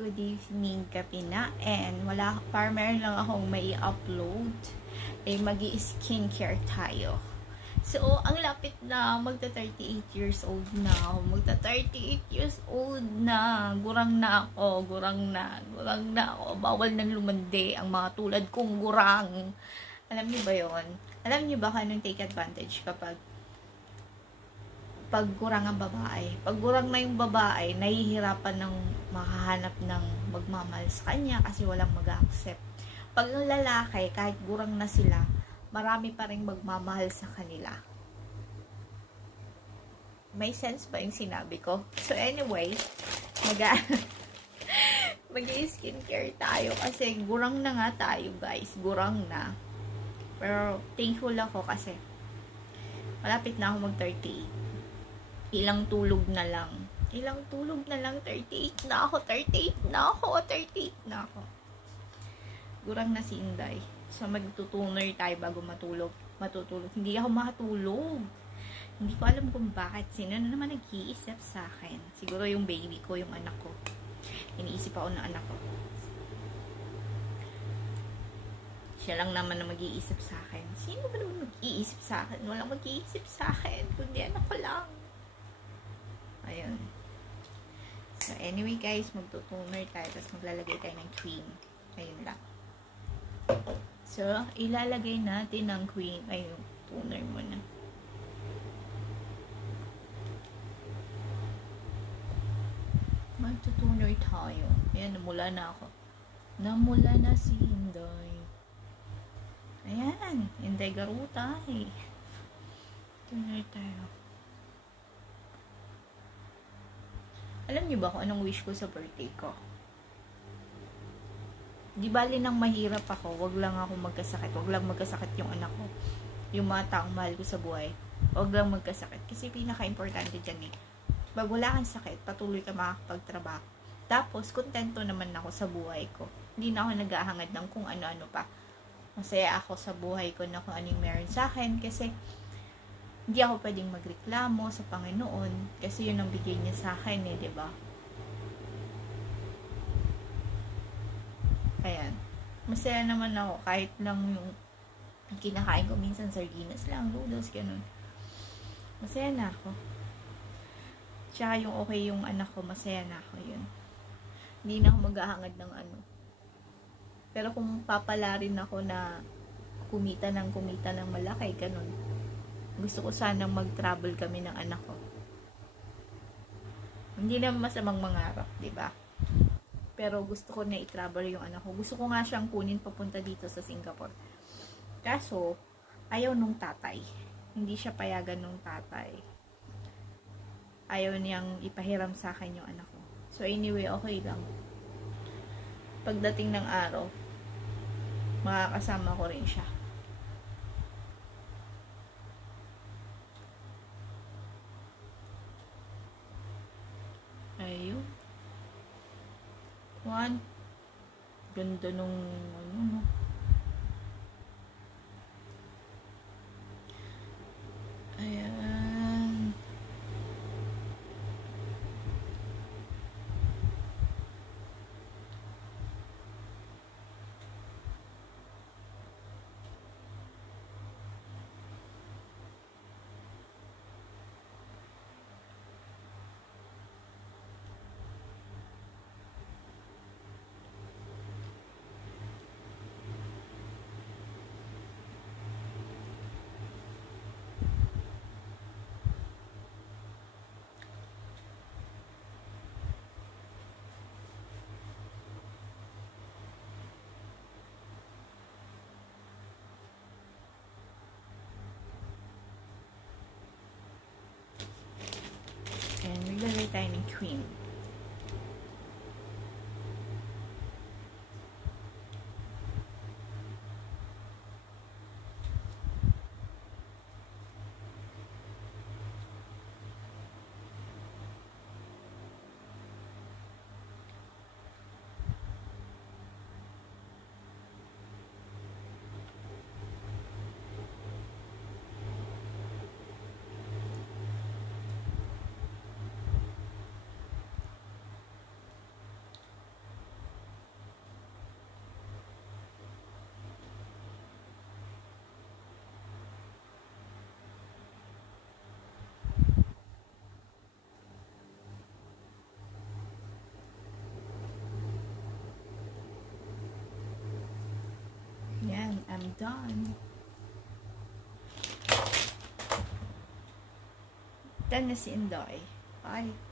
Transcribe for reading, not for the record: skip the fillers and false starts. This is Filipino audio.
Good evening, gabi na. And meron lang akong may upload. Mag-i-skincare tayo. So, ang lapit na, magta-38 years old na ako. Magta-38 years old na. Gurang na ako. Bawal nang lumandi ang mga tulad kong gurang. Alam niyo ba yon? Alam niyo ba kung anong take advantage kapag gurang ang babae? Pag gurang na yung babae, nahihirapan ng makahanap ng magmamahal sa kanya kasi walang mag-accept. Pag ang lalaki, kahit gurang na sila, marami pa rin magmamahal sa kanila. May sense ba yung sinabi ko? So anyway, mag-skincare tayo kasi gurang na nga tayo, guys. Gurang na. Pero thankful ako kasi malapit na ako mag-38. Ilang tulog na lang, 38 na ako. Gurang na si Inday. So, magtutuner tayo bago matutulog. Hindi ako makatulog. Hindi ko alam kung bakit. Sino na naman nag-iisip sa akin? Siguro yung baby ko, yung anak ko. Iniisip ako ng anak ko. Siya lang naman na mag-iisip sa akin. Sino ba naman mag-iisip sa akin? Walang mag-iisip sa akin. Kundi anak ko lang. Ayun. So, anyway guys, magtutuner tayo. Tapos maglalagay tayo ng cream. Ayun lang. So, ilalagay natin ng cream. Ayun, toner muna. Magtutuner tayo. Ayan, namula na ako. Namula na si Inday. Ayan, Inday Garuta. Tuner tayo. Alam niyo ba kung anong wish ko sa birthday ko? Di bali nang mahirap ako, wag lang ako magkasakit. Wag lang magkasakit yung anak ko. Yung mga taong mahal ko sa buhay. Wag lang magkasakit. Kasi pinaka-importante dyan pag wala kang sakit, patuloy ka makakapagtrabaho. Tapos, kontento naman ako sa buhay ko. Hindi na ako naghahangad ng kung ano-ano pa. Masaya ako sa buhay ko na kung ano yung meron sa akin. Kasi, hindi ako pwedeng magreklamo sa Panginoon kasi yun ang bigay niya sa akin diba? Ayan. Masaya naman ako kahit lang yung kinakain ko minsan sardinas lang, noodles, ganun. Masaya na ako. Tsaka yung okay yung anak ko, masaya na ako yun. Hindi na ako maghahangad ng ano. Pero kung papalarin ako na kumita ng malaki, ganun. Gusto ko sanang mag-travel kami ng anak ko. Hindi naman masamang mangarap, diba? Pero gusto ko na i-travel yung anak ko. Gusto ko nga siyang kunin papunta dito sa Singapore. Kaso, ayaw nung tatay. Hindi siya payagan nung tatay. Ayaw niyang ipahiram sa akin yung anak ko. So anyway, okay lang. Pagdating ng araw, makakasama ko rin siya. Ayun. One. Ganda nung ano. Ayan. And maglalagay tayo ng cream. done. Done na si Inday. Bye.